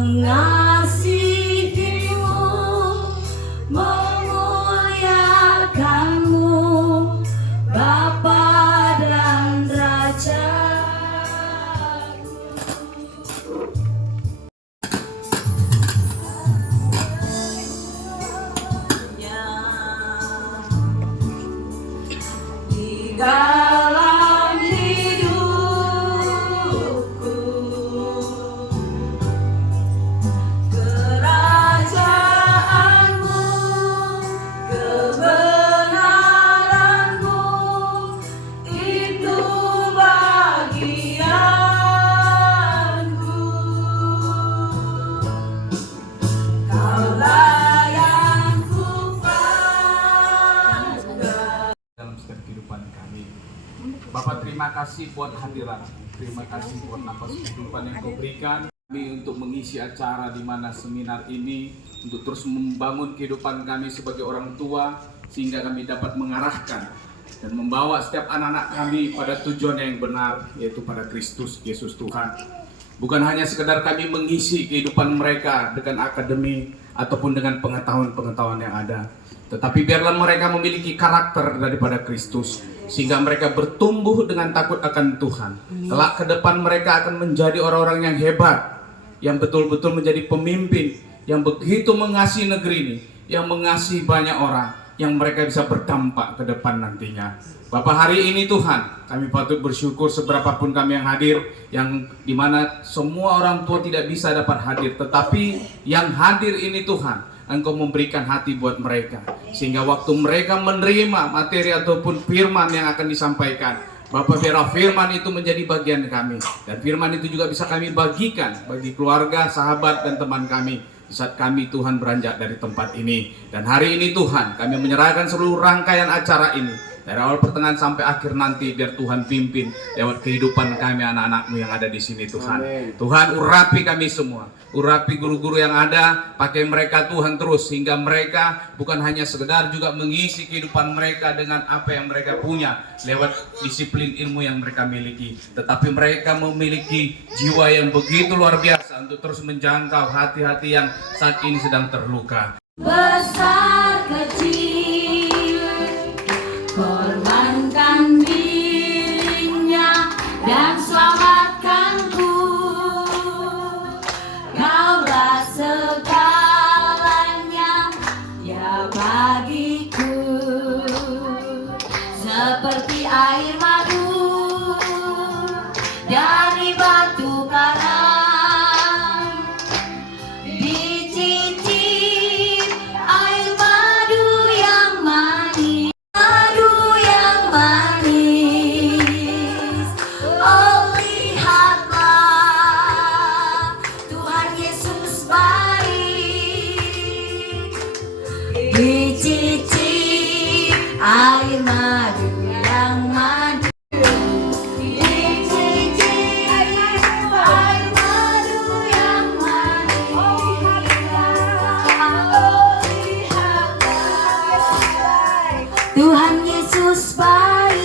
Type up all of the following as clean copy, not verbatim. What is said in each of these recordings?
mengasihimu, memuliakanmu, Bapa dan Raja. Di dalam hidupku, kerajaanmu, kebenaranmu, itu bagianku. Kaulah yang kupandang dalam setiap kehidupan kami. Bapak, terima kasih buat hadirat, terima kasih buat nafas kehidupan yang kau berikan kami untuk mengisi acara di mana seminar ini, untuk terus membangun kehidupan kami sebagai orang tua, sehingga kami dapat mengarahkan dan membawa setiap anak-anak kami pada tujuan yang benar, yaitu pada Kristus Yesus Tuhan. Bukan hanya sekedar kami mengisi kehidupan mereka dengan akademi ataupun dengan pengetahuan-pengetahuan yang ada, tetapi biarlah mereka memiliki karakter daripada Kristus, sehingga mereka bertumbuh dengan takut akan Tuhan. Kelak ke depan mereka akan menjadi orang-orang yang hebat, yang betul-betul menjadi pemimpin, yang begitu mengasihi negeri ini, yang mengasihi banyak orang, yang mereka bisa berdampak ke depan nantinya. Bapak, hari ini Tuhan, kami patut bersyukur seberapapun kami yang hadir, yang dimana semua orang tua tidak bisa dapat hadir, tetapi yang hadir ini Tuhan, Engkau memberikan hati buat mereka, sehingga waktu mereka menerima materi ataupun firman yang akan disampaikan, Bapak, biarlah firman itu menjadi bagian kami, dan firman itu juga bisa kami bagikan bagi keluarga, sahabat, dan teman kami di saat kami Tuhan beranjak dari tempat ini. Dan hari ini Tuhan, kami menyerahkan seluruh rangkaian acara ini dari awal pertengahan sampai akhir nanti, biar Tuhan pimpin lewat kehidupan kami anak-anak-Mu yang ada di sini Tuhan. Amen. Tuhan, urapi kami semua, urapi guru-guru yang ada, pakai mereka Tuhan terus, sehingga mereka bukan hanya sekedar juga mengisi kehidupan mereka dengan apa yang mereka punya lewat disiplin ilmu yang mereka miliki, tetapi mereka memiliki jiwa yang begitu luar biasa untuk terus menjangkau hati-hati yang saat ini sedang terluka. besar kecil, korbankan dirinya dan selamatkanku. Kaulah segalanya ya bagiku, seperti air madu dari batu karang. Dicicip air madu yang manis, madu yang manis. Oh, lihatlah Tuhan Yesus baik. Dicicip air madu yang manis. Tuhan Yesus baik,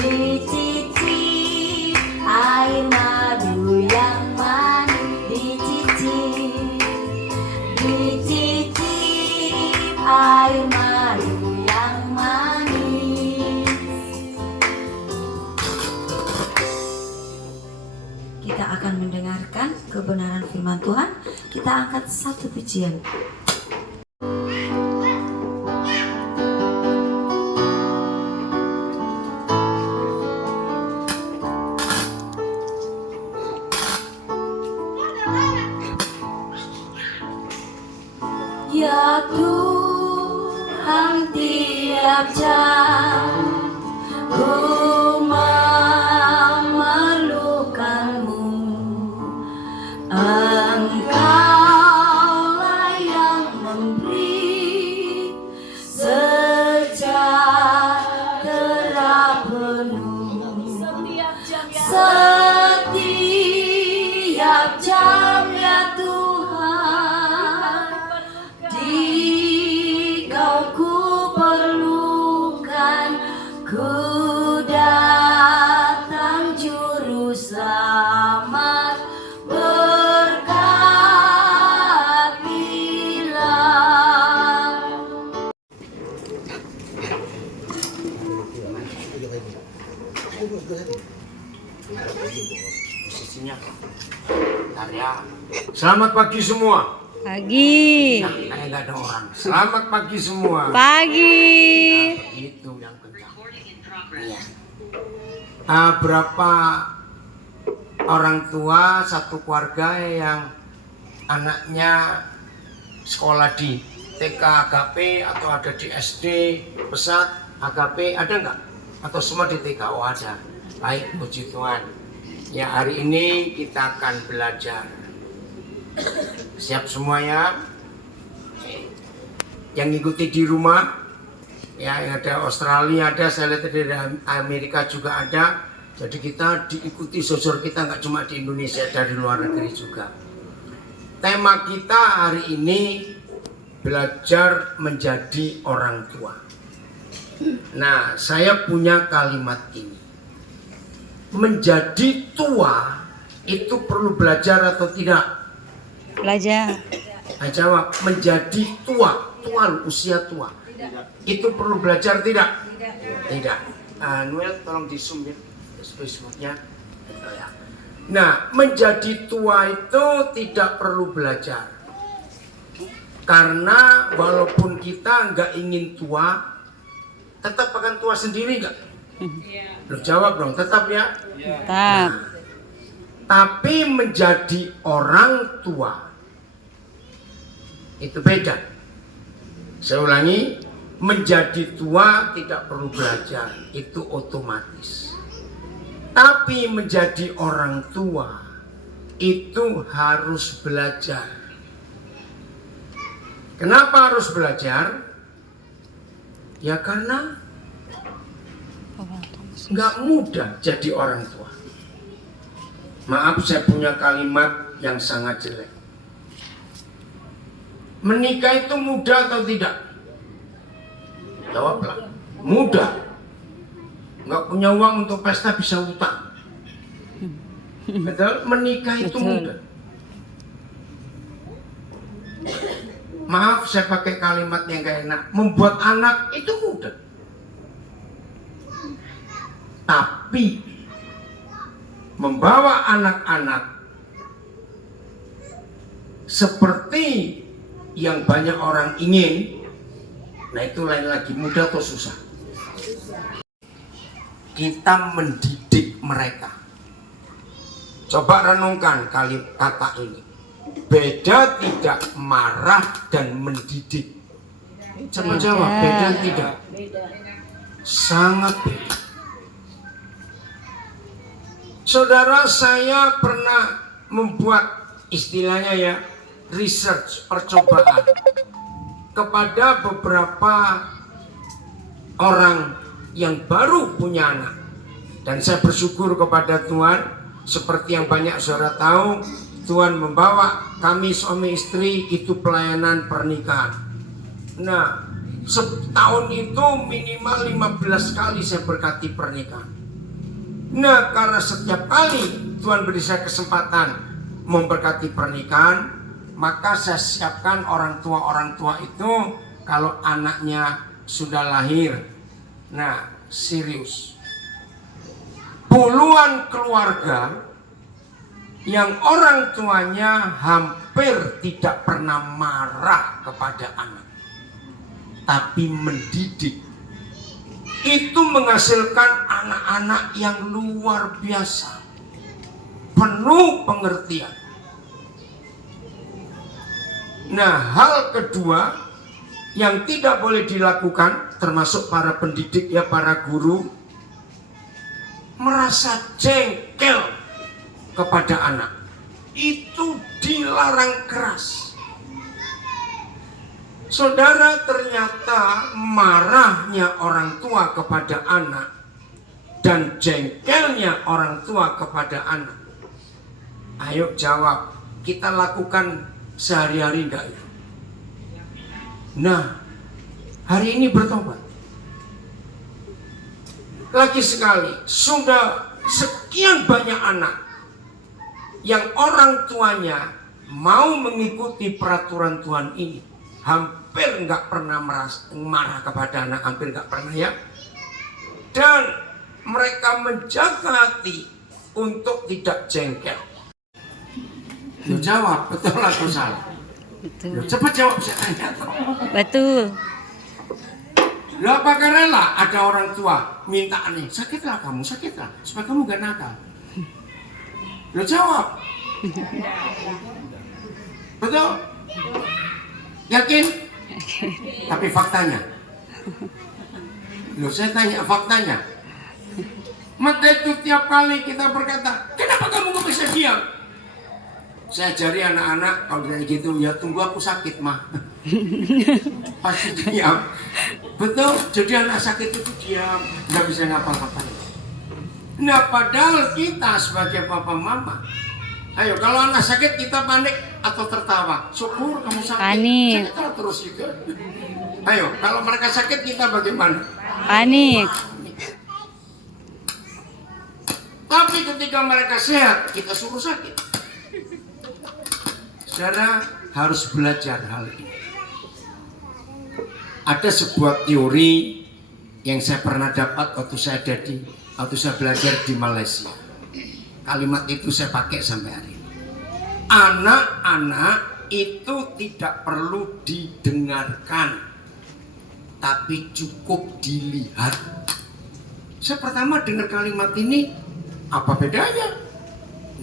dicicip air madu yang manis, dicicip air madu yang manis. Kita akan mendengarkan kebenaran firman Tuhan. Kita angkat satu pujian. Ya Tuhan, tiap jam ku memerlukanmu. Engkaulah yang memberi sejahtera penuh. Setiap jam ya Tuhan, di Kau ku perlukan, ku datang juru selamat Posisinya bentar ya. Selamat pagi semua. Pagi. Nah, kayak nggak ada orang. Selamat pagi semua. Pagi. Nah, itu yang kencang. Iya. Berapa orang tua satu keluarga yang anaknya sekolah di TK AGP atau ada di SD Pesat AGP, ada nggak? Atau semua di TK? Oh ada. Baik, puji Tuhan. Ya, hari ini kita akan belajar. Siap semuanya? Yang ngikuti di rumah, ya yang ada Australia ada, saya lihat dari Amerika juga ada. Jadi kita diikuti sosor kita nggak cuma di Indonesia, dari luar negeri juga. Tema kita hari ini belajar menjadi orang tua. Nah, saya punya kalimat ini. Menjadi tua itu perlu belajar atau tidak? Belajar. Nah, jawab, menjadi tua, usia tua. Itu perlu belajar tidak? Tidak. Noel tolong di zoom ya, Facebooknya. Nah, menjadi tua itu tidak perlu belajar. Karena walaupun kita nggak ingin tua, tetap akan tua sendiri nggak? Lu jawab dong, tetap ya? Tetap. Nah, tapi menjadi orang tua itu beda. Saya ulangi, menjadi tua tidak perlu belajar, itu otomatis. Tapi menjadi orang tua itu harus belajar. Kenapa harus belajar? Ya karena nggak mudah jadi orang tua. Maaf, saya punya kalimat yang sangat jelek. Menikah itu mudah atau tidak? Jawablah, mudah. Nggak punya uang untuk pesta bisa utang. Betul? Menikah itu mudah. Maaf, saya pakai kalimat yang gak enak. Membuat anak itu mudah. Tapi membawa anak-anak seperti yang banyak orang ingin, nah itu lain lagi, mudah atau susah. Kita mendidik mereka. Coba renungkan kata ini. Beda tidak marah dan mendidik. Coba jawab, beda tidak? Sangat beda. Saudara, saya pernah membuat istilahnya ya, research, percobaan kepada beberapa orang yang baru punya anak. Dan saya bersyukur kepada Tuhan, seperti yang banyak saudara tahu, Tuhan membawa kami suami istri itu pelayanan pernikahan. Nah, setahun itu minimal 15 kali saya berkati pernikahan. Nah, karena setiap kali Tuhan beri saya kesempatan memberkati pernikahan, maka saya siapkan orang tua itu kalau anaknya sudah lahir. Nah, serius. Puluhan keluarga yang orang tuanya hampir tidak pernah marah kepada anak, tapi mendidik. Itu menghasilkan anak-anak yang luar biasa, penuh pengertian. Nah, hal kedua yang tidak boleh dilakukan, termasuk para pendidik ya, para guru, merasa jengkel kepada anak. Itu dilarang keras. Saudara, ternyata marahnya orang tua kepada anak dan jengkelnya orang tua kepada anak, ayo jawab, kita lakukan sehari-hari enggak itu? Nah, hari ini bertobat. Lagi sekali, sudah sekian banyak anak yang orang tuanya mau mengikuti peraturan Tuhan ini, hampir nggak pernah marah kepada anak, hampir nggak pernah ya. Dan mereka menjaga hati untuk tidak jengkel. Lu jawab, betul atau salah? Lu Betul. cepat jawab, saya tanya kok. Betul. Lu apakah rela ada orang tua minta nih, sakitlah kamu, sakitlah, supaya kamu gak nakal? Lu jawab. Betul? Yakin? Tapi faktanya. Loh, saya tanya faktanya. Maka itu tiap kali kita berkata, kenapa kamu gak bisa diam? Saya ajari anak-anak kalau kayak gitu, ya tunggu aku sakit mah. Pasti diam. Betul, jadi anak sakit itu diam, nggak bisa ngapa-ngapain. Nah, padahal kita sebagai papa mama, ayo kalau anak sakit kita panik atau tertawa. Syukur kamu sakit. Panik. Sakit terus juga. Ayo, kalau mereka sakit kita bagaimana? Panik. Tapi ketika mereka sehat, kita suruh sakit. Saudara harus belajar hal ini. Ada sebuah teori yang saya pernah dapat waktu saya belajar di Malaysia. Kalimat itu saya pakai sampai hari ini. Anak-anak itu tidak perlu didengarkan, tapi cukup dilihat. Saya pertama dengar kalimat ini, apa bedanya?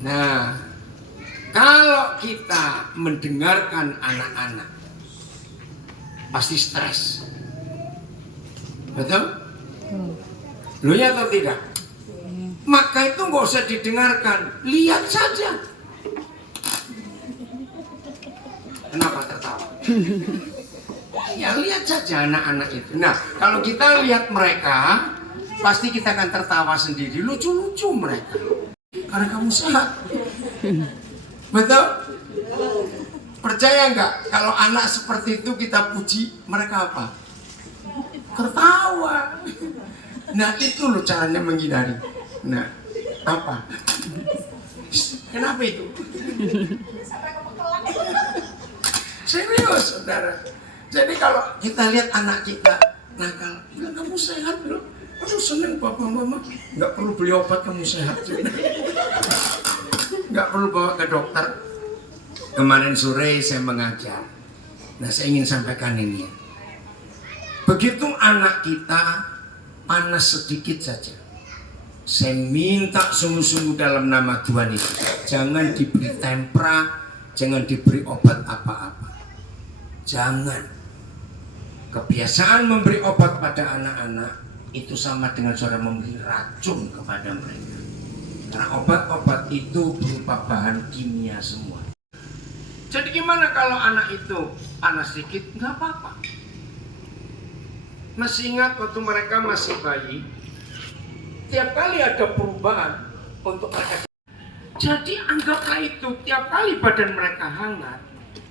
Nah, kalau kita mendengarkan anak-anak, pasti stres. Betul? Lu ya atau tidak? Maka itu nggak usah didengarkan, lihat saja. Kenapa tertawa? Ya lihat saja anak-anak itu. Nah, kalau kita lihat mereka, pasti kita akan tertawa sendiri. Lucu-lucu mereka, karena kamu sehat. Betul? Percaya nggak kalau anak seperti itu kita puji, mereka apa? Tertawa. Nah itu loh caranya menghindari. Nah apa? Kenapa itu? Serius saudara. Jadi kalau kita lihat anak kita nakal, bilang kamu sehat loh. Aduh seneng papa mama. Nggak perlu beli obat, kamu sehat. Nggak perlu bawa ke dokter. Kemarin sore saya mengajar. Nah saya ingin sampaikan ini ya. Begitu anak kita panas sedikit saja, saya minta sungguh-sungguh dalam nama Tuhan itu, jangan diberi tempra, jangan diberi obat apa-apa. Jangan. Kebiasaan memberi obat pada anak-anak itu sama dengan saudara memberi racun kepada mereka. Karena obat-obat itu berupa bahan kimia semua. Jadi gimana kalau anak itu panas sedikit? Nggak apa-apa. Masih ingat waktu mereka masih bayi, tiap kali ada perubahan untuk mereka. Jadi anggaplah itu tiap kali badan mereka hangat,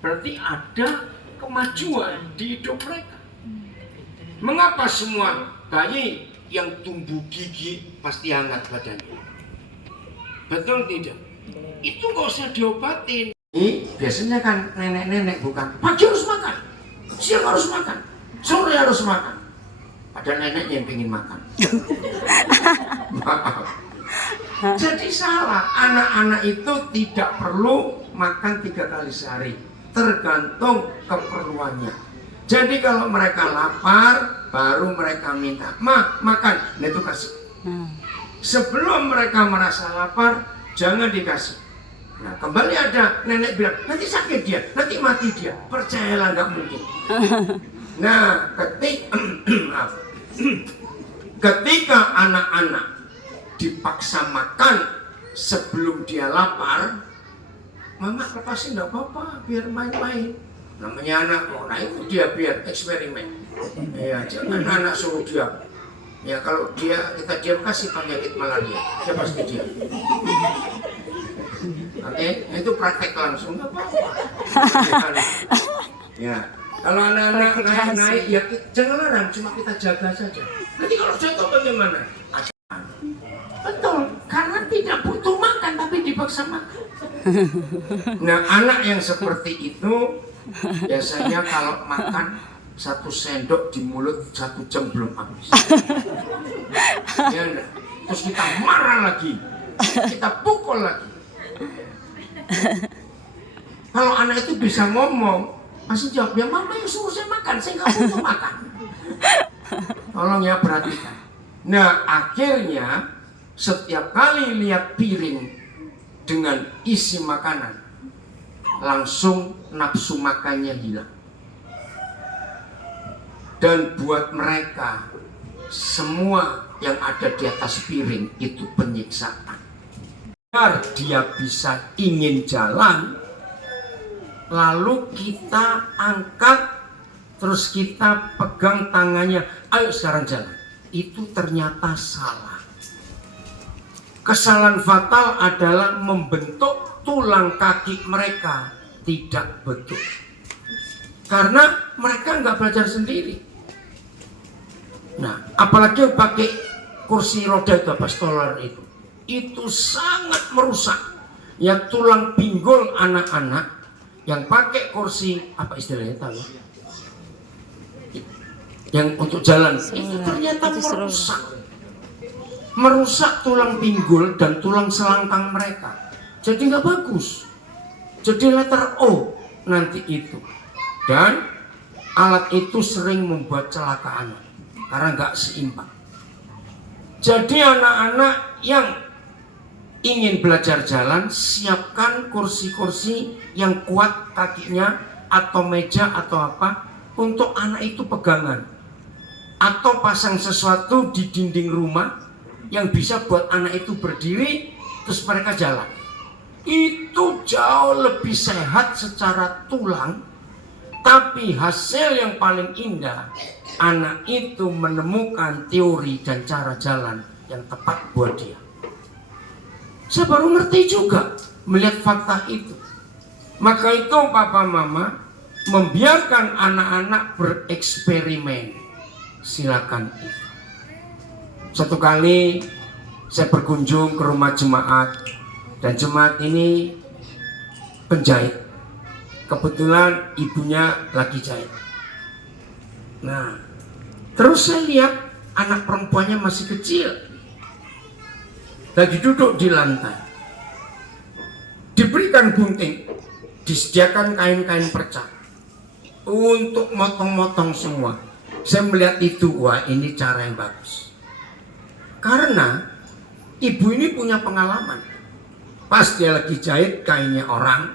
berarti ada kemajuan di hidup mereka. Mengapa semua bayi yang tumbuh gigi pasti hangat badannya? Betul tidak? Itu nggak usah diobatin. Biasanya kan nenek-nenek bukan, pagi harus makan, siang harus makan, sore harus makan. Ada nenek yang ingin makan. Jadi salah, anak-anak itu tidak perlu makan 3 kali sehari, tergantung keperluannya. Jadi kalau mereka lapar, baru mereka minta, "Ma, makan." Nah itu kasih. Sebelum mereka merasa lapar, jangan dikasih. Nah kembali ada nenek bilang, nanti sakit dia, nanti mati dia. Percayalah nggak mungkin. Nah ketika anak-anak dipaksa makan sebelum dia lapar, mama lepasin nggak apa-apa, biar main-main. Namanya anak, nah itu dia biar eksperimen. Ya jangan anak suruh diam. Ya kalau kita diam kasih penyakit malaria, dia pasti diam. Oke, itu praktek langsung nggak apa-apa. Ya, kalau anak-anak naik ya jangan larang, cuma kita jaga saja. Nanti kalau jatuh bagaimana? Betul, karena tidak butuh makan tapi dipaksa makan. Nah, anak yang seperti itu biasanya kalau makan 1 sendok di mulut 1 jam belum habis. Ya enggak? terus kita marah lagi, kita pukul lagi. Kalau anak itu bisa ngomong, pasti jawab, ya mama yang suruh saya makan, saya nggak butuh makan. Tolong ya perhatikan. Nah akhirnya setiap kali lihat piring dengan isi makanan, langsung nafsu makannya hilang. Dan buat mereka, semua yang ada di atas piring itu penyiksaan. Biar dia bisa ingin jalan, lalu kita angkat, terus kita pegang tangannya, ayo sekarang jalan. Itu ternyata salah. Kesalahan fatal adalah membentuk tulang kaki mereka tidak betul. Karena mereka nggak belajar sendiri. Nah, apalagi pakai kursi roda itu, apa, stroller itu sangat merusak ya tulang pinggul anak-anak yang pakai kursi, apa istilahnya tahu? Yang untuk jalan itu ternyata merusak tulang pinggul dan tulang selangkang mereka. Jadi nggak bagus. Jadi letter O nanti itu. Dan alat itu sering membuat celaka anak karena nggak seimbang. Jadi anak-anak yang ingin belajar jalan, siapkan kursi-kursi yang kuat kakinya atau meja atau apa untuk anak itu pegangan. Atau pasang sesuatu di dinding rumah yang bisa buat anak itu berdiri terus mereka jalan. Itu jauh lebih sehat secara tulang, tapi hasil yang paling indah, anak itu menemukan teori dan cara jalan yang tepat buat dia. Saya baru ngerti juga melihat fakta itu. Maka itu papa mama membiarkan anak-anak bereksperimen. Silakan itu. Satu kali saya berkunjung ke rumah jemaat, dan jemaat ini penjahit. Kebetulan ibunya lagi jahit. Nah, terus saya lihat anak perempuannya masih kecil, lagi duduk di lantai, diberikan gunting, disediakan kain-kain perca untuk motong-motong semua. Saya melihat itu, wah ini cara yang bagus. Karena ibu ini punya pengalaman. Pas dia lagi jahit kainnya orang,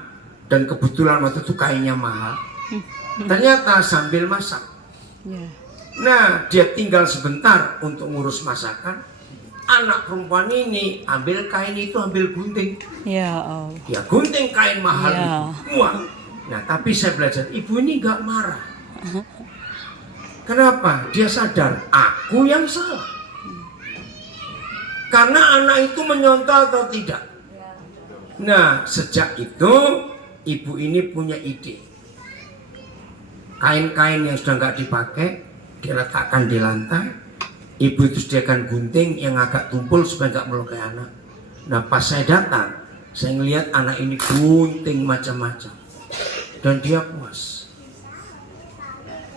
dan kebetulan waktu itu kainnya mahal, ternyata sambil masak. Nah, dia tinggal sebentar untuk ngurus masakan. Anak perempuan ini ambil kain itu, ambil gunting. Ya Allah. Ya gunting kain mahal Ya. itu. Wah. Nah, tapi saya belajar, ibu ini nggak marah. Kenapa? Dia sadar aku yang salah. Karena anak itu menyontoh atau tidak. Nah, sejak itu ibu ini punya ide. Kain-kain yang sudah nggak dipakai diletakkan di lantai. Ibu itu sediakan gunting yang agak tumpul supaya nggak melukai anak. Nah, pas saya datang, saya ngelihat anak ini gunting macam-macam, dan dia puas.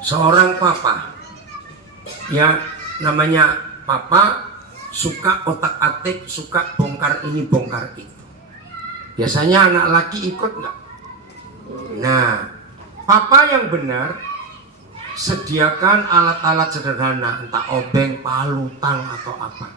Seorang papa, ya namanya papa, suka otak-atik, suka bongkar ini bongkar itu. Biasanya anak laki ikut nggak? Nah, papa yang benar sediakan alat-alat sederhana, entah obeng, palu, tang atau apa.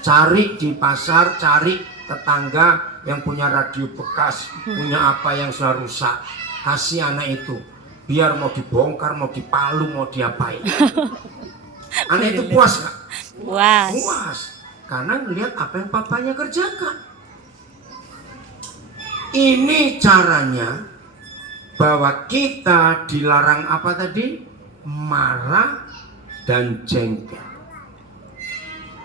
Cari di pasar, cari tetangga yang punya radio bekas, punya apa yang sudah rusak, kasih anak itu. Biar mau dibongkar, mau dipalu, mau diapain. Anak itu puas nggak? Puas. Puas, karena melihat apa yang papanya kerjakan. Ini caranya bahwa kita dilarang apa tadi? Marah dan jengkel.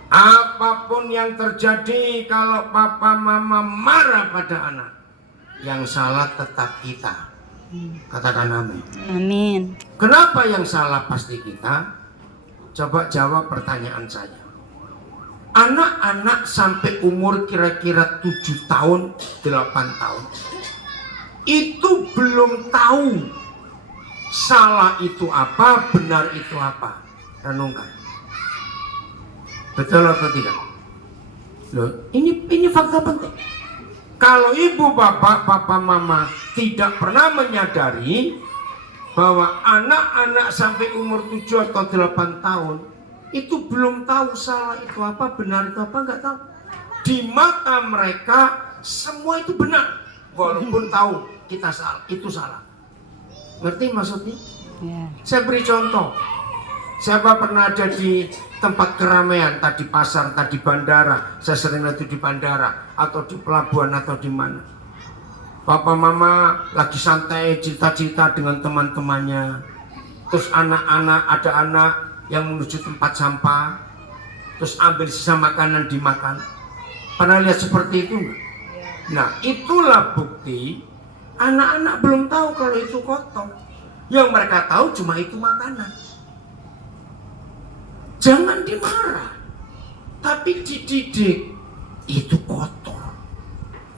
Apapun yang terjadi kalau papa mama marah pada anak, yang salah tetap kita. Katakan amin. Amin. Kenapa yang salah pasti kita? Coba jawab pertanyaan saya. Anak-anak sampai umur kira-kira 7 tahun, 8 tahun, itu belum tahu salah itu apa, benar itu apa. Renungkan. Betul atau tidak? Loh, ini fakta penting. Kalau ibu bapak, papa mama tidak pernah menyadari bahwa anak-anak sampai umur 7 atau 8 tahun itu belum tahu salah itu apa, benar itu apa, nggak tahu. Di mata mereka semua itu benar, walaupun tahu kita salah, itu salah. Ngerti maksudnya? Ya. Saya beri contoh. Siapa pernah ada di tempat keramaian, tadi pasar, tadi bandara, saya sering itu di bandara atau di pelabuhan atau di mana. Papa mama lagi santai cerita-cerita dengan teman-temannya. Terus anak-anak, ada anak yang menuju tempat sampah, terus ambil sisa makanan dimakan. Pernah lihat seperti itu enggak? Nah, itulah bukti anak-anak belum tahu kalau itu kotor. Yang mereka tahu cuma itu makanan. Jangan dimarah, tapi dididik. Itu kotor.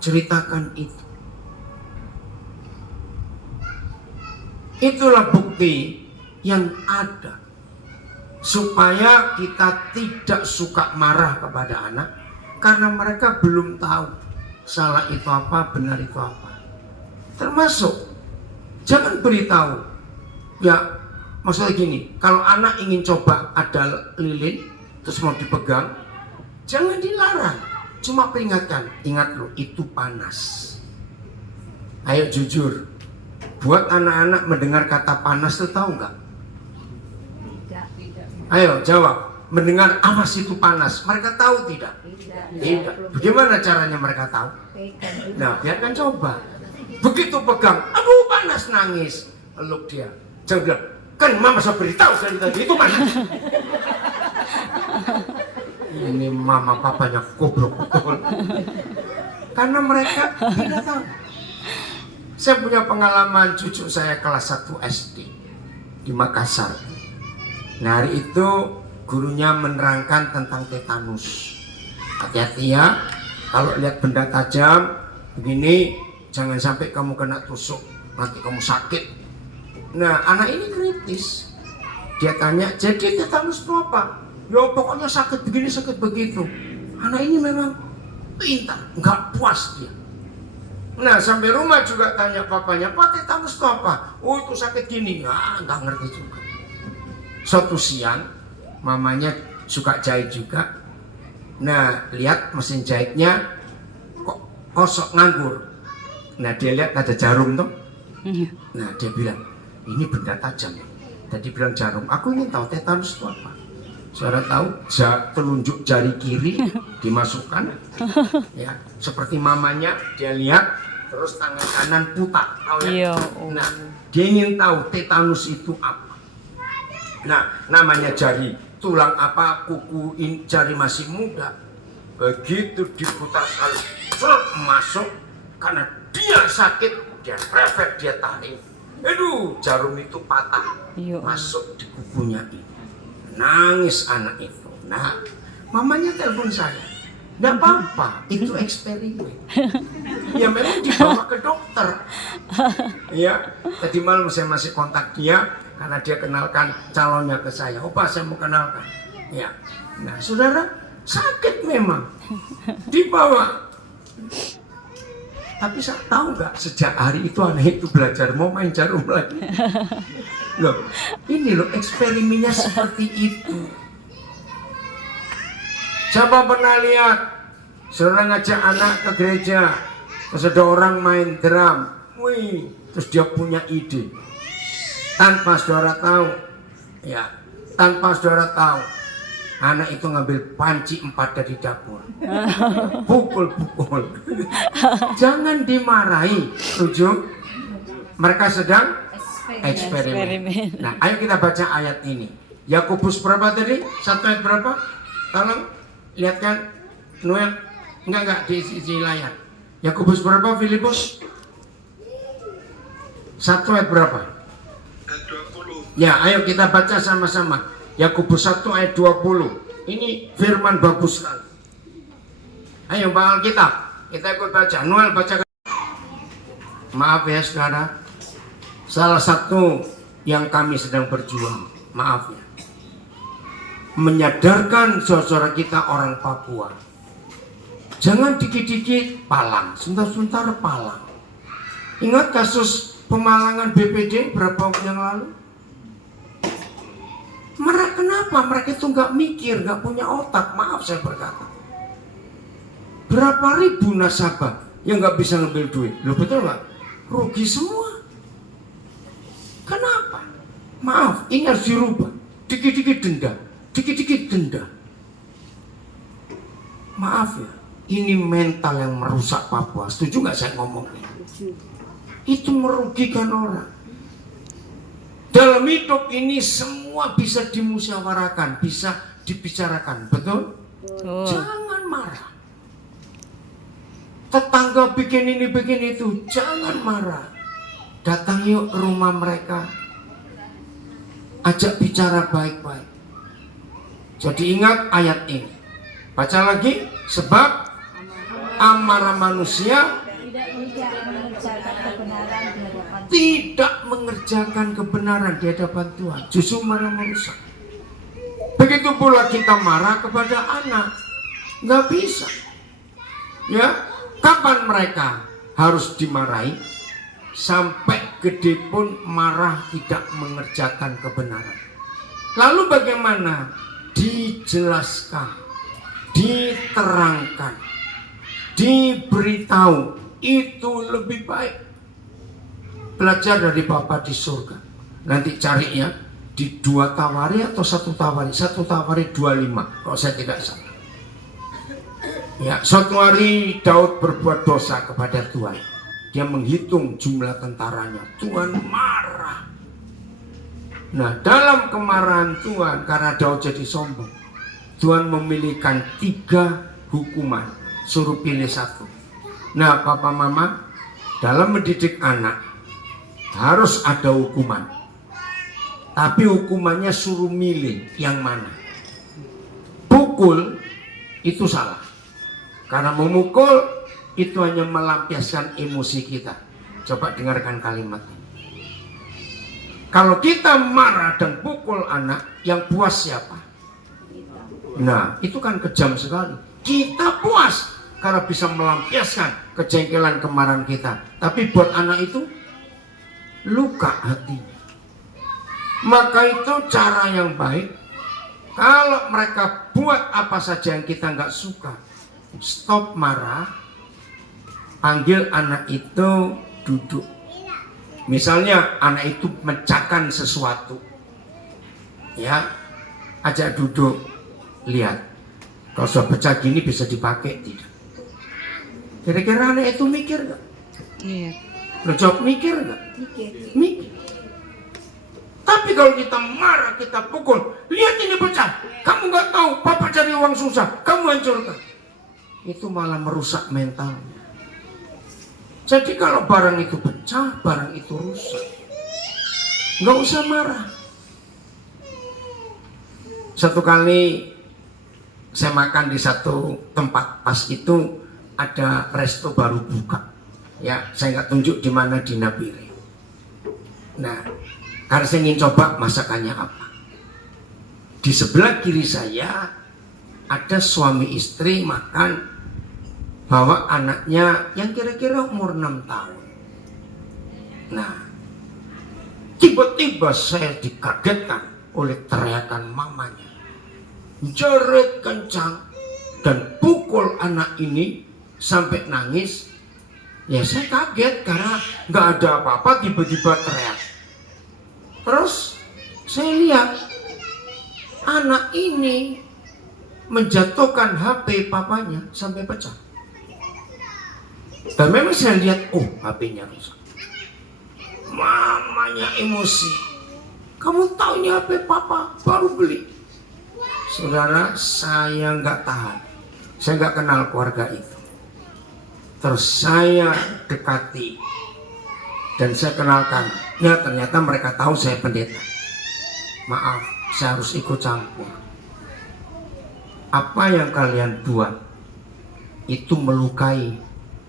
Ceritakan itu. Itulah bukti yang ada supaya kita tidak suka marah kepada anak karena mereka belum tahu salah itu apa, benar itu apa. Termasuk jangan beritahu. Ya, maksudnya gini, kalau anak ingin coba ada lilin terus mau dipegang, jangan dilarang, cuma peringatkan, ingat loh itu panas. Ayo jujur, buat anak-anak mendengar kata panas tuh tahu nggak? Ayo jawab, mendengar awas itu panas, mereka tahu tidak? Tidak. Bagaimana caranya mereka tahu? Nah, biarkan coba. Begitu pegang, aduh panas, nangis, peluk dia. Jangan bilang, kan mama saya beritahu dari tadi itu panas. Ini mama papanya goblok betul. Karena mereka tidak tahu. Saya punya pengalaman cucu saya kelas 1 SD di Makassar. Nah, hari itu gurunya menerangkan tentang tetanus. Hati-hati ya, kalau lihat benda tajam begini jangan sampai kamu kena tusuk, nanti kamu sakit. Nah, anak ini kritis. Dia tanya, jadi tetanus itu apa? Ya pokoknya sakit begini, sakit begitu. Anak ini memang pintar, nggak puas dia. Nah, sampai rumah juga tanya papanya, Pak, tetanus itu apa? Oh, itu sakit gini. Ah, nggak ngerti juga. Suatu siang, mamanya suka jahit juga. Nah, lihat mesin jahitnya kok kosong, nganggur. Nah, dia lihat ada jarum tuh. Nah, dia bilang, ini benda tajam. Tadi bilang jarum. Aku ingin tahu tetanus itu apa. Saudara tahu, telunjuk jari kiri dimasukkan, ya seperti mamanya. Dia lihat, terus tangan kanan putar. Tahu ya? Nah, dia ingin tahu tetanus itu apa. Nah, namanya jari tulang apa, kuku jari masih muda. Begitu diputar sekali, masuk. Karena dia sakit, dia refleks, dia tarik. Aduh, jarum itu patah, masuk di kukunya ini. Nangis anak itu. Nah, mamanya telepon saya. Nggak apa-apa, itu eksperimen. Ya memang dibawa ke dokter. Ya, tadi malam saya masih kontak dia karena dia kenalkan calonnya ke saya. Opa, saya mau kenalkan. Ya, nah saudara sakit memang dibawa. Tapi saya tahu nggak, sejak hari itu anak itu belajar mau main jarum lagi. Loh, ini loh eksperimennya seperti itu. Siapa pernah lihat saudara ngajak anak ke gereja, terus ada orang main drum, wih, terus dia punya ide, tanpa saudara tahu, ya, tanpa saudara tahu, anak itu ngambil panci 4 dari dapur, pukul-pukul. Jangan dimarahi, setuju? Mereka sedang eksperimen. Nah, ayo kita baca ayat ini. Yakobus berapa tadi? 1 ayat berapa? Tolong lihatkan, Noel. Enggak di sisi layar. Yakobus berapa? Filipus 1 ayat berapa? 20. Ya, ayo kita baca sama-sama. Yakobus 1 ayat 20. Ini firman bagus sekali. Ayo bawa Alkitab, kita ikut baca. Noel baca. Maaf ya saudara, salah satu yang kami sedang berjuang, maaf ya, menyadarkan saudara kita orang Papua Jangan dikit-dikit palang, sebentar-sebentar palang. Ingat kasus pemalangan BPD berapa waktu yang lalu? Mereka kenapa? Mereka itu nggak mikir, nggak punya otak. Maaf saya berkata. Berapa ribu nasabah yang nggak bisa ngambil duit? Loh betul nggak? Rugi semua. Kenapa? Maaf, ini harus dirubah. Dikit-dikit denda, dikit-dikit denda. Maaf ya, ini mental yang merusak Papua. Setuju nggak saya ngomongnya? Itu merugikan orang. Dalam hidup ini semua bisa dimusyawarahkan, bisa dibicarakan, betul? Jangan marah. Tetangga bikin ini, bikin itu, jangan marah. Datang yuk ke rumah mereka, ajak bicara baik-baik. Jadi ingat ayat ini. Baca lagi, sebab amarah manusia tidak mengerjakan kebenaran di hadapan Tuhan, justru malah merusak. Begitu pula kita marah kepada anak, nggak bisa. Ya, kapan mereka harus dimarahi? Sampai gede pun marah tidak mengerjakan kebenaran. Lalu bagaimana? Dijelaskan, diterangkan, diberitahu, itu lebih baik. Belajar dari Bapa di surga. Nanti cari ya, di 2 Tawari atau 1 Tawari. 1 Tawari 25 kalau saya tidak salah. Ya, suatu hari Daud berbuat dosa kepada Tuhan. Dia menghitung jumlah tentaranya. Tuhan marah. Nah, dalam kemarahan Tuhan karena Daud jadi sombong, Tuhan memilihkan 3 hukuman. Suruh pilih 1. Nah, papa mama, dalam mendidik anak harus ada hukuman. Tapi hukumannya suruh milih yang mana. Pukul itu salah. Karena memukul itu hanya melampiaskan emosi kita. Coba dengarkan kalimat. Kalau kita marah dan pukul anak, yang puas siapa? Nah, itu kan kejam sekali. Kita puas karena bisa melampiaskan kejengkelan kemarahan kita. Tapi buat anak itu luka hatinya. Maka itu cara yang baik. Kalau mereka buat apa saja yang kita nggak suka, stop marah, panggil anak itu duduk. Misalnya anak itu mecahkan sesuatu, ya, ajak duduk, lihat. Kalau sudah pecah gini bisa dipakai tidak? Kira-kira anak itu mikir nggak? Iya. Lo jawab mikir nggak? Mikir. Tapi kalau kita marah, kita pukul, lihat ini pecah. Kamu nggak tahu, papa cari uang susah, kamu hancurkan. Itu malah merusak mentalnya. Jadi kalau barang itu pecah, barang itu rusak, nggak usah marah. Satu kali saya makan di satu tempat, pas itu ada resto baru buka. Ya, saya nggak tunjuk di mana, di Nabire. Nah, karena saya ingin coba masakannya apa. Di sebelah kiri saya ada suami istri makan, bawa anaknya yang kira-kira umur 6 tahun. Nah, tiba-tiba saya dikagetkan oleh teriakan mamanya. Jerit kencang dan pukul anak ini sampai nangis. Ya saya kaget karena nggak ada apa-apa, tiba-tiba teriak. Terus saya lihat anak ini menjatuhkan HP papanya sampai pecah. Dan memang saya lihat, oh HP-nya rusak. Mamanya emosi. Kamu tahu ini HP papa baru beli. Saudara, saya nggak tahan. Saya nggak kenal keluarga itu. Terus saya dekati dan saya kenalkan. Ya ternyata mereka tahu saya pendeta. Maaf, saya harus ikut campur. Apa yang kalian buat itu melukai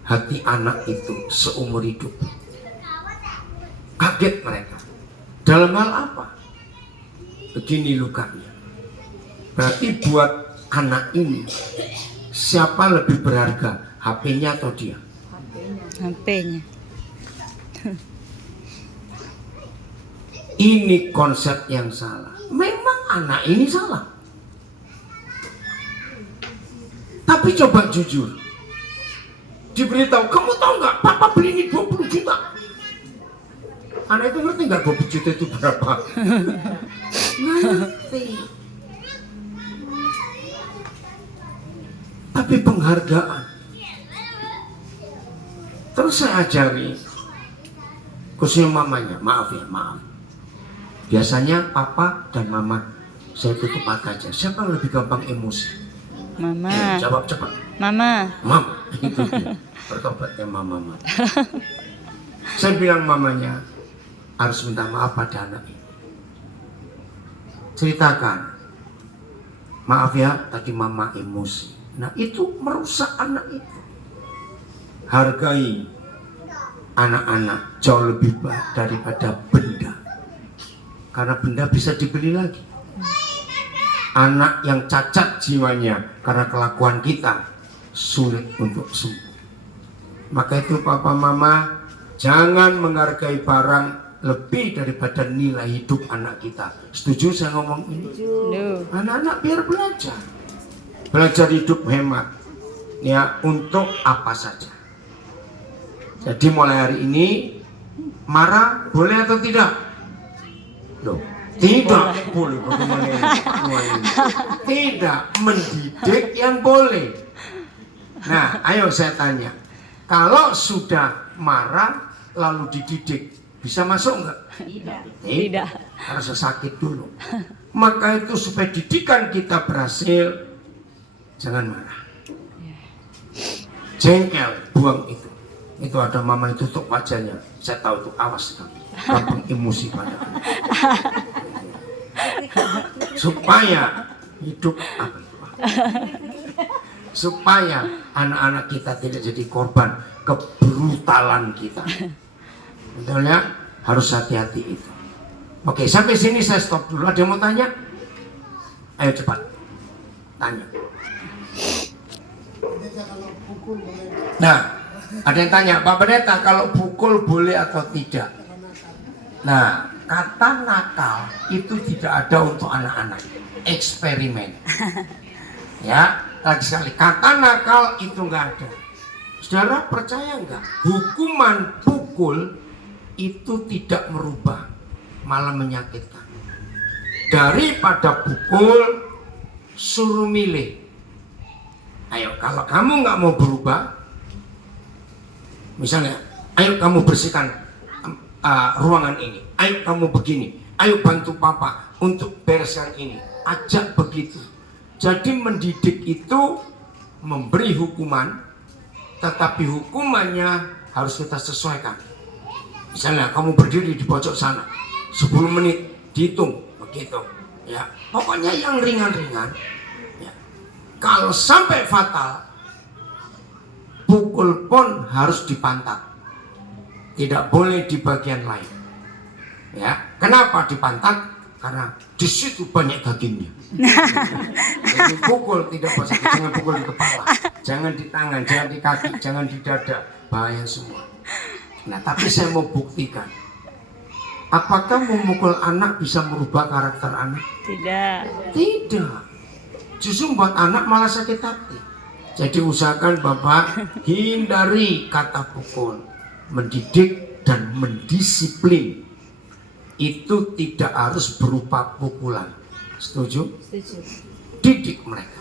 hati anak itu seumur hidup. Kaget mereka. Dalam hal apa? Begini lukanya. Berarti buat anak ini siapa lebih berharga, HP-nya atau dia? HP-nya. Ini konsep yang salah. Memang anak ini salah. Tapi coba jujur. Diberitahu, kamu tahu nggak, papa beli ini 20 juta. Anak itu ngerti nggak 20 juta itu berapa? Nggak ngerti. Tapi penghargaan. Terus saya ajari, khususnya mamanya, maaf ya, maaf. Biasanya papa dan mama, saya tutup mata aja. Siapa yang lebih gampang emosi? Mama. Jawab cepat. Mama. Mama, itu dia. Bertobatnya mama. Saya bilang mamanya harus minta maaf pada anak ini. Ceritakan, maaf ya tadi mama emosi. Nah itu merusak anak itu. Hargai anak-anak jauh lebih baik daripada benda. Karena benda bisa dibeli lagi. Anak yang cacat jiwanya karena kelakuan kita sulit untuk sembuh. Maka itu papa mama jangan menghargai barang lebih daripada nilai hidup anak kita. Setuju saya ngomong ini? Anak-anak biar belajar hidup hemat ya, untuk apa saja. Jadi mulai hari ini marah boleh atau tidak? Loh, tidak boleh. Bagaimana ini? Tidak, mendidik yang boleh. Nah, ayo saya tanya, kalau sudah marah lalu dididik, bisa masuk enggak? Tidak. Harus sakit dulu. Maka itu supaya didikan kita berhasil, jangan marah. Jengkel, buang itu. Itu ada mama itu tutup wajahnya. Saya tahu itu, awas kamu. Gampang emosi pada kamu. Supaya hidup apa itu? Supaya anak-anak kita tidak jadi korban kebrutalan kita. Betul ya? Harus hati-hati itu. Oke, sampai sini saya stop dulu. Ada yang mau tanya? Ayo cepat. Tanya. Nah, ada yang tanya, Pak Pendeta, kalau pukul boleh atau tidak? Nah, kata nakal itu tidak ada untuk anak-anak. Eksperimen. Ya, lagi sekali, kata nakal itu nggak ada. Saudara percaya nggak? Hukuman pukul itu tidak merubah, malah menyakitkan. Daripada pukul, suruh milih. Ayo, kalau kamu nggak mau berubah, misalnya, ayo kamu bersihkan ruangan ini, ayo kamu begini, ayo bantu papa untuk bereskan ini, ajak begitu. Jadi mendidik itu memberi hukuman, tetapi hukumannya harus kita sesuaikan. Misalnya kamu berdiri di pojok sana 10 menit dihitung begitu ya, pokoknya yang ringan-ringan ya. Kalau sampai fatal, pukul pun harus dipantat, tidak boleh di bagian lain ya. Kenapa dipantat? Karena di situ banyak dagingnya. Jadi pukul tidak boleh, jangan pukul di kepala, jangan di tangan, jangan di kaki, jangan di dada, bahaya semua. Nah, tapi saya mau buktikan, apakah memukul anak bisa merubah karakter anak? Tidak. Justru membuat anak malah sakit hati. Jadi usahakan Bapak hindari kata pukul. Mendidik dan mendisiplin itu tidak harus berupa pukulan. Setuju? Setuju. Didik mereka,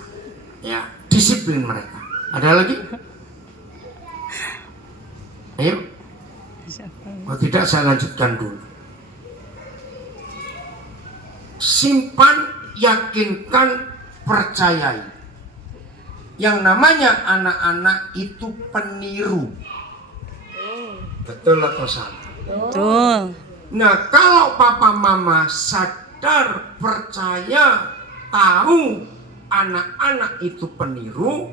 ya, disiplin mereka. Ada lagi? Ayo. Kalau tidak saya lanjutkan dulu. Simpan, yakinkan, percayai. Yang namanya anak-anak itu peniru. Betul atau salah? Betul. Nah, kalau papa mama sadar, percaya, tahu anak-anak itu peniru,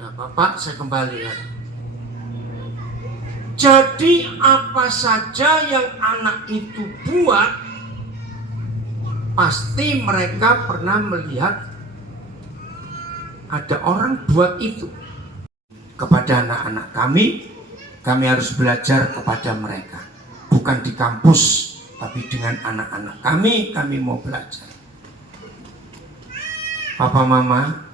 nah Bapak saya kembali lagi. Jadi apa saja yang anak itu buat, pasti mereka pernah melihat ada orang buat itu. Kepada anak-anak kami harus belajar kepada mereka. Bukan di kampus, tapi dengan anak-anak kami mau belajar. Papa Mama,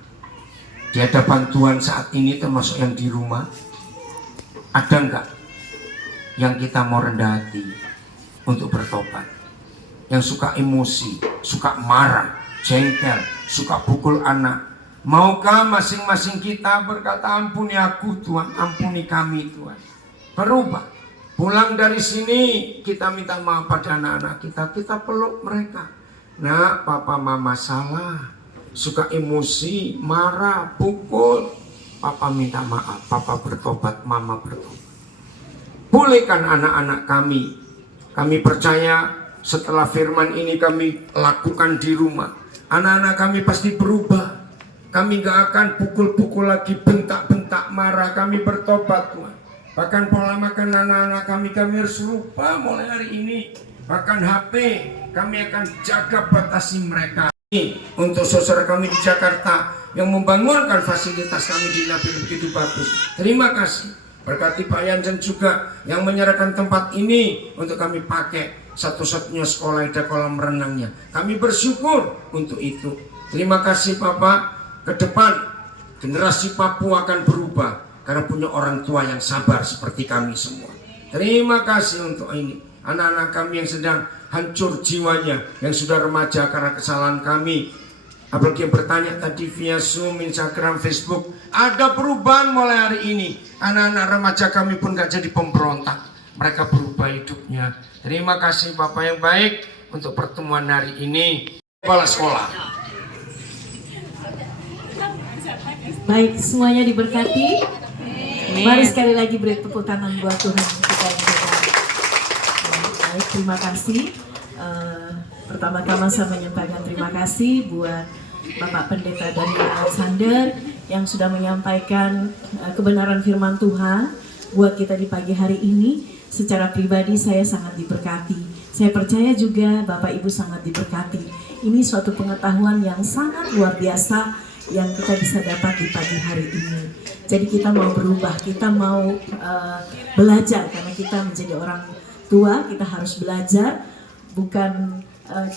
di hadapan Tuhan saat ini termasuk yang di rumah, ada enggak yang kita mau rendah hati untuk bertobat? Yang suka emosi, suka marah, jengkel, suka pukul anak. Maukah masing-masing kita berkata, ampuni aku Tuhan, ampuni kami Tuhan. Berubah. Pulang dari sini kita minta maaf pada anak-anak kita peluk mereka. Nah, Papa Mama salah, suka emosi, marah, pukul. Papa minta maaf, Papa bertobat, Mama bertobat. Pulihkan anak-anak kami. Kami percaya setelah firman ini kami lakukan di rumah, anak-anak kami pasti berubah. Kami gak akan pukul-pukul lagi, bentak-bentak, marah. Kami bertobat Tuhan. Bahkan pola makan anak-anak kami harus lupa mulai hari ini. Bahkan HP kami akan jaga, batasi mereka. Untuk saudara kami di Jakarta yang membangunkan fasilitas kami di Nabi begitu bagus, terima kasih. Berkati Pak Yansen juga yang menyerahkan tempat ini untuk kami pakai, satu-satunya sekolah ada kolam renangnya. Kami bersyukur untuk itu. Terima kasih Bapak. Ke depan generasi Papua akan berubah karena punya orang tua yang sabar seperti kami semua. Terima kasih untuk ini. Anak-anak kami yang sedang hancur jiwanya, yang sudah remaja karena kesalahan kami. Apalagi yang bertanya tadi via Zoom, Instagram, Facebook, ada perubahan mulai hari ini. Anak-anak remaja kami pun gak jadi pemberontak. Mereka berubah hidupnya. Terima kasih Bapak yang baik untuk pertemuan hari ini. Kepala sekolah. Baik, semuanya diberkati. Mari sekali lagi beri tepuk tangan buat Tuhan kita yang terbaik. Baik, terima kasih. Pertama-tama saya menyampaikan terima kasih buat Bapak Pendeta Daniel Alexander yang sudah menyampaikan kebenaran firman Tuhan buat kita di pagi hari ini. Secara pribadi saya sangat diberkati. Saya percaya juga Bapak Ibu sangat diberkati. Ini suatu pengetahuan yang sangat luar biasa yang kita bisa dapat di pagi hari ini. Jadi kita mau berubah, kita mau belajar karena kita menjadi orang tua, kita harus belajar. Bukan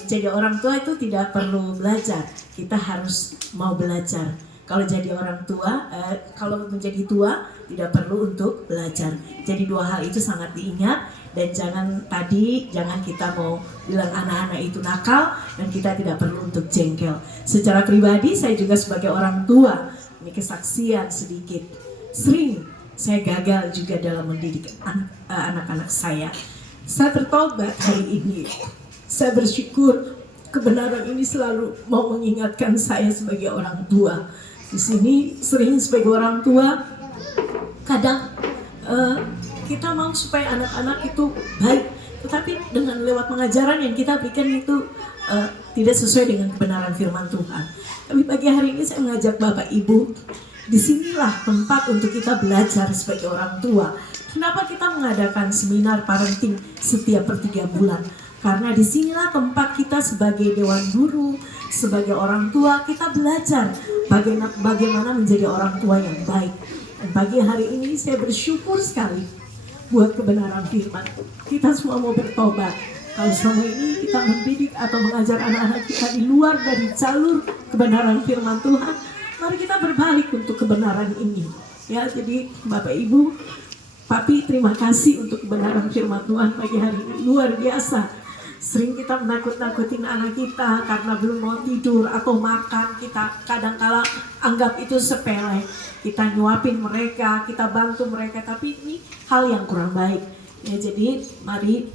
jadi orang tua itu tidak perlu belajar, kita harus mau belajar. Kalau jadi orang tua, kalau menjadi tua tidak perlu untuk belajar. Jadi dua hal itu sangat diingat dan jangan kita mau bilang anak-anak itu nakal dan kita tidak perlu untuk jengkel. Secara pribadi saya juga sebagai orang tua, ini kesaksian sedikit. Sering saya gagal juga dalam mendidik anak-anak saya. Saya bertobat hari ini. Saya bersyukur kebenaran ini selalu mau mengingatkan saya sebagai orang tua. Di sini sering sebagai orang tua, kadang kita mau supaya anak-anak itu baik, tetapi dengan lewat pengajaran yang kita berikan itu tidak sesuai dengan kebenaran firman Tuhan. Tapi pagi hari ini saya mengajak Bapak Ibu, disinilah tempat untuk kita belajar sebagai orang tua. Kenapa kita mengadakan seminar parenting setiap per 3 bulan? Karena disinilah tempat kita sebagai dewan guru, sebagai orang tua, kita belajar bagaimana menjadi orang tua yang baik. Dan pagi hari ini saya bersyukur sekali buat kebenaran firman. Kita semua mau bertobat. Kalau selama ini kita mendidik atau mengajar anak-anak kita di luar dari jalur kebenaran firman Tuhan, mari kita berbalik untuk kebenaran ini. Ya, jadi Bapak Ibu, Papi terima kasih untuk kebenaran firman Tuhan pagi hari ini. Luar biasa. Sering kita menakut-nakutin anak kita karena belum mau tidur atau makan, kita kadang-kala anggap itu sepele. Kita nyuapin mereka, kita bantu mereka, tapi ini hal yang kurang baik. Ya, jadi mari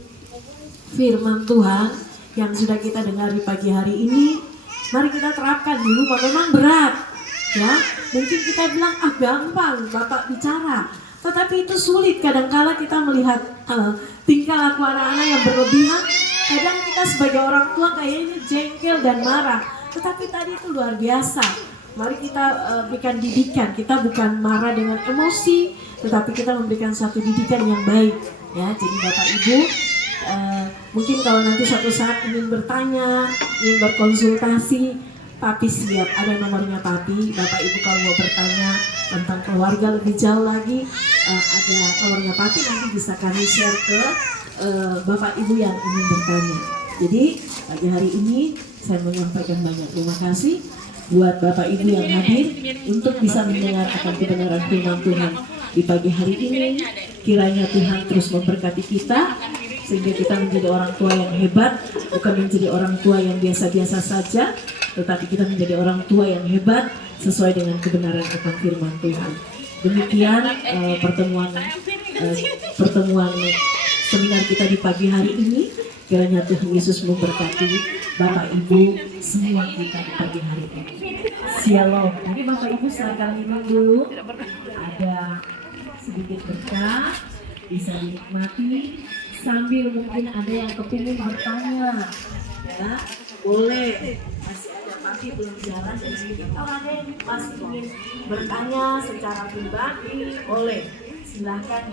firman Tuhan yang sudah kita dengar di pagi hari ini, mari kita terapkan di rumah. Memang berat, ya. Mungkin kita bilang gampang Bapak bicara, tetapi itu sulit. Kadang-kala kita melihat tingkah laku anak-anak yang berlebihan. Kadang kita sebagai orang tua kayaknya jengkel dan marah, tetapi tadi itu luar biasa. Mari kita berikan didikan. Kita bukan marah dengan emosi, tetapi kita memberikan satu didikan yang baik. Ya, jadi Bapak Ibu, mungkin kalau nanti suatu saat ingin bertanya, ingin berkonsultasi, Papi siap, ada nomornya Papi. Bapak Ibu kalau mau bertanya tentang keluarga lebih jauh lagi, ada nomornya Papi, nanti bisa kami share ke Bapak Ibu yang ingin bertanya. Jadi pagi hari ini saya menyampaikan banyak terima kasih buat Bapak Ibu yang hadir untuk bisa mendengar akan kebenaran firman Tuhan di pagi hari ini. Kiranya Tuhan terus memberkati kita sehingga kita menjadi orang tua yang hebat, bukan menjadi orang tua yang biasa-biasa saja, tetapi kita menjadi orang tua yang hebat sesuai dengan kebenaran akan firman Tuhan. Demikian pertemuan seminar kita di pagi hari ini. Kiranya Tuhan Yesus memberkati Bapak Ibu semua kita di pagi hari ini. Shalom. Jadi Bapak Ibu silakan minum dulu. Ada sedikit berkah, bisa dinikmati sambil mungkin ada yang kepingin bertanya, ya boleh. Masih ada Papi belum jalan, jadi kalau ada yang masih ingin bertanya secara pribadi boleh, silakan.